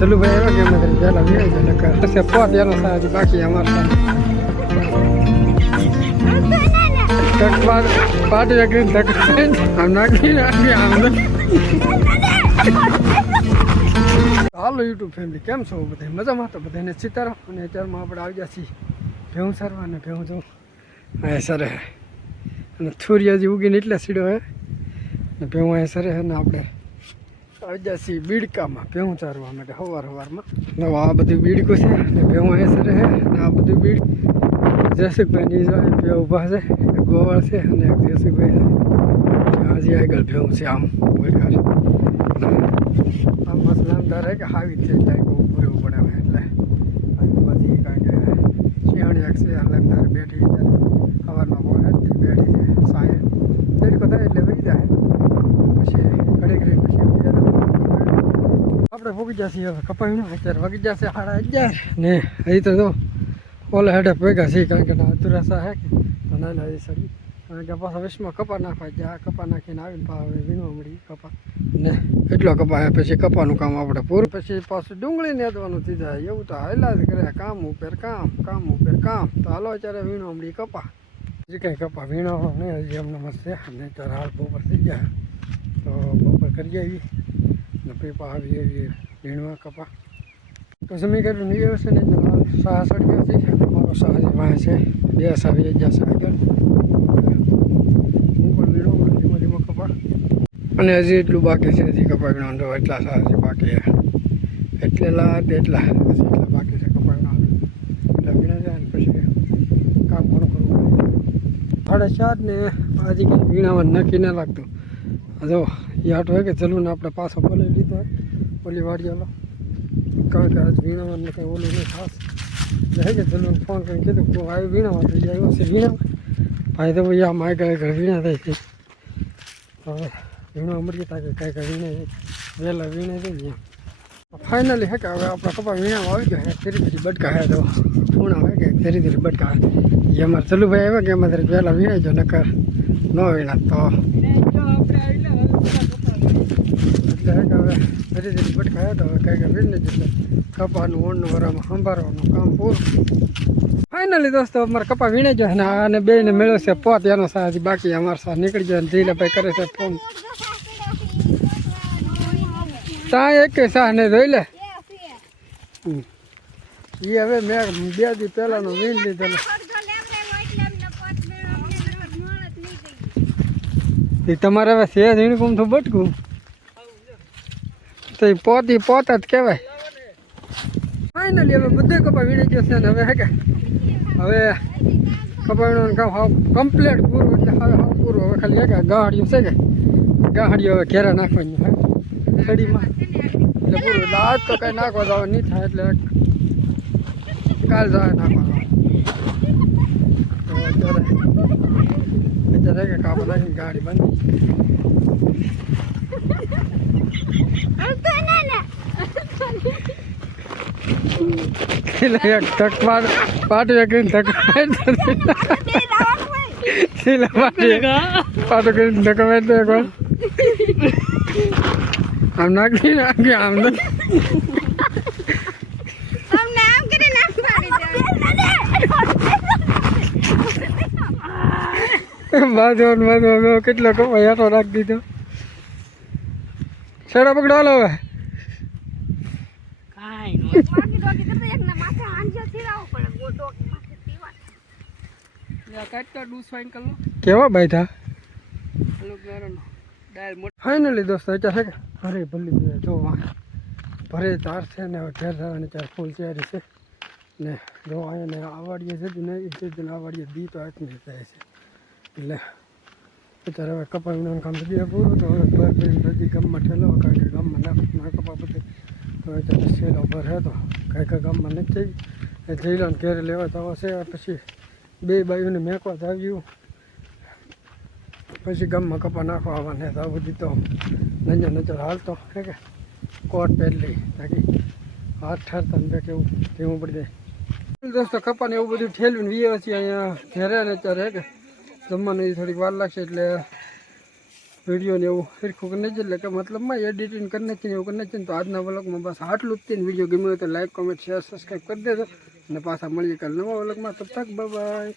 चलो भाई आएगा क्या मैं पहला भी है लगा से पोत यानो सा बाकी हमारे साथ तक पार्टी रखे तक हम ना कि हम હાલો યુટ્યુબ ફેમિલી કેમ છો બધા મજામાં તો બધાને સીતારામ અને અત્યારમાં આપણે આવી ગયા છીએ ભેહું સરવા અને ભેહું જવું હા સરે અને સૂર્યજી ઉગીને એટલે સીડો હે ને ભેહું અહીંયા સરે અને આપણે આવી ગયા છીએ બીડકામાં ભેહું ચારવા માટે સવારમાં આ બધું બીડકું છે ને ભેહું અહીંયા સરે હે અને આ બધું બીડ જયસુખભાઈ ની બે ઊભા છે એક ગોવાળ છે અને એક જયસુખભાઈ છે હજી આગળ ભેહું છે આમ બોલકાર આમ મસ્ત નામદાર હે કે હાવી થઈ જાય બહુ પૂરું પડે એટલે બધી કાંઈ કે શિયાળી એક છે નામદાર બેઠી સવારમાં બહુ નથી બેઠી છે સાંજે તેડકો થાય એટલે વહી જાય પછી ઘડી ઘડી પછી આપણે ભૂગી જશે હવે કપાવીને અત્યારે વગી જશે 11:30 ને અહીં તો જો ઓલા હેડે ભેગા છે કારણ કે અધુરાસા હે કે તો ના લાવી સરી કારણ કે પાછા વિશમાં કપા નાખવા જાય કપા નાખીને આવીને પાછા વીણવા મળી કપા ને એટલો કપા પછી કપાનું કામ આપણે પૂરું પછી પાછું ડુંગળી નેદવાનું થઈ જાય એવું તો હાલા જ કરે કામ ઉપર કામ તો હાલો અત્યારે વીણવા મળી કપા હજી કંઈ કપા વીણવાનો નહીં હજી અમને મસ્ત છે અને અત્યારે હાલ બપોર થઈ ગયા તો બપોર કરી આવી ને પીપા આવી એવી વીણવા કપા તો જમી કર્યું નહીં હશે ને સાહ સળગ્યો છે અમારો સાહ જે વાહ છે બે સાવી જશે આગળ હું પણ વીણો ધીમો ધીમો કપા અને હજી એટલું બાકી છે હજી કપા વીણવાનું એટલા સાહ છે બાકી એટલા બાકી છે કપા વીણવાનું એટલે વીણા જાય ને પછી કામ ઘણું કરવું 4:30 ને આજે કંઈ વીણામાં નક્કી ના લાગતું જો એ આટો હોય કે ચલું ને આપણે પાછો બોલી લીધો હોય ઓલી વાડીયાલો કારણ કે આજ વીણામાં કંઈ ઓલું નહીં ખાસ એટલે કે ચલું ફોન કરીને કીધું તો આવી વીણામાં થઈ જાય આવ્યો છે વીણા ભાઈ તો ભાઈ આમ આગળ વીણા થાય છે તો હવે વીણવા મળી થાય કે કાંઈ વીણે વહેલા વીણે થઈ ગયા ફાઇનલી હે કે હવે આપણા કપા વીણામાં આવી ગયા ધીરે ધીરે બટકા હે તો પૂણા હોય કે ધીરે ધીરે બટકા હે એ અમારે ચલુભાઈ આવ્યા કે એમાં વહેલા વીણાઈ જો નકર ન વીણા તો એટલે હે કે હવે ધીરે ધીરે બટકા હે તો હવે કાંઈ વીણે જશે કપાનું ઓણનું વરામાં સંભાળવાનું કામ પૂરું ફાઇનલી દોસ્તો અમારે કપા વીણે જાય ને આને બેને મેળવ્યો છે પોત એનો સાથી બાકી અમારા સાથે નીકળી જાય જીલાભાઈ કરે છે ફોન ત્યાં એક સાહ ને જોઈ લે એ હવે મેં 2 દી પહેલાનો વીણ લીધેલો એ તમારે હવે છે ઝીણકું તો બટકું તો પોત જ કહેવાય ફાઇનલી હવે બધે કપા વીણી ગયો છે ને હવે હે કે હવે કપા વીણવાનું કામ હાવ કમ્પ્લીટ પૂરું એટલે હવે હાવ પૂરું હવે ખાલી હે કે ગાહડિયું છે કે ગાહડિયું હવે ઘેરા નાખવાની હે સડીમાં એટલે પૂરું એટલે આજ તો કાંઈ નાખવા જવા નહીં થાય એટલે કાલ જાય નાખવા અત્યારે કે કાપા નાખીને ગાડી બાંધી પાટી કરીને આમ નાખી આમ બાજુ કેટલો કપા યાટો રાખી દીધો છેડા પકડો હાલો હવે કેવા ભાઈ થા ફાઇનલી દોસ્તો અત્યારે છે કે ભરે ભલી જો ભરે તાર છે ને ઘેર થવાની ચાર ફૂલ તૈયારી છે ને જો અહીંયા આવાડીએ જતી ને એ જતી આવાડીએ દી તો હાથની થાય છે એટલે અત્યારે હવે કપા વીણવાનું કામ થઈ ગયા પૂરું તો હવે બધી ગામમાં ઠેલો કારણ કે ગામમાં નાખવા કપા બધે તો અત્યારે સેલો ભર હે તો કાંઈ ગામમાં નથી થઈ જઈલો ને ઘેરે લેવા તો છે પછી 2 બાયુને મેકવા આવ્યું પછી ગામમાં કપા નાખવા આવવાને તો આ બધી તો નજર હાલતો હે કે કોટ પહેરલી બાકી હાથ ઠરતા ને કેવું ધીમું પડી જાય દોસ્તો કપાને એવું બધું ઠેલવીને વીએ પછી અહીંયા ઘેરે ને અત્યારે હે કે જમવાની થોડીક વાર લાગશે એટલે વિડીયો ને એવું સરખું કરી નાખીએ એટલે કે મતલબમાં એડિટિંગ કરી નાખીને એવું કરી નાખીએ ને. તો આજના વ્લોગમાં બસ આટલું જ તે. વિડીયો ગમ્યો હોય તો લાઈક કોમેન્ટ શેર સબસ્ક્રાઈબ કરી દેજો અને પાછા મળીએ કાલે નવા વ્લોગમાં. તબ તક બાય બાય.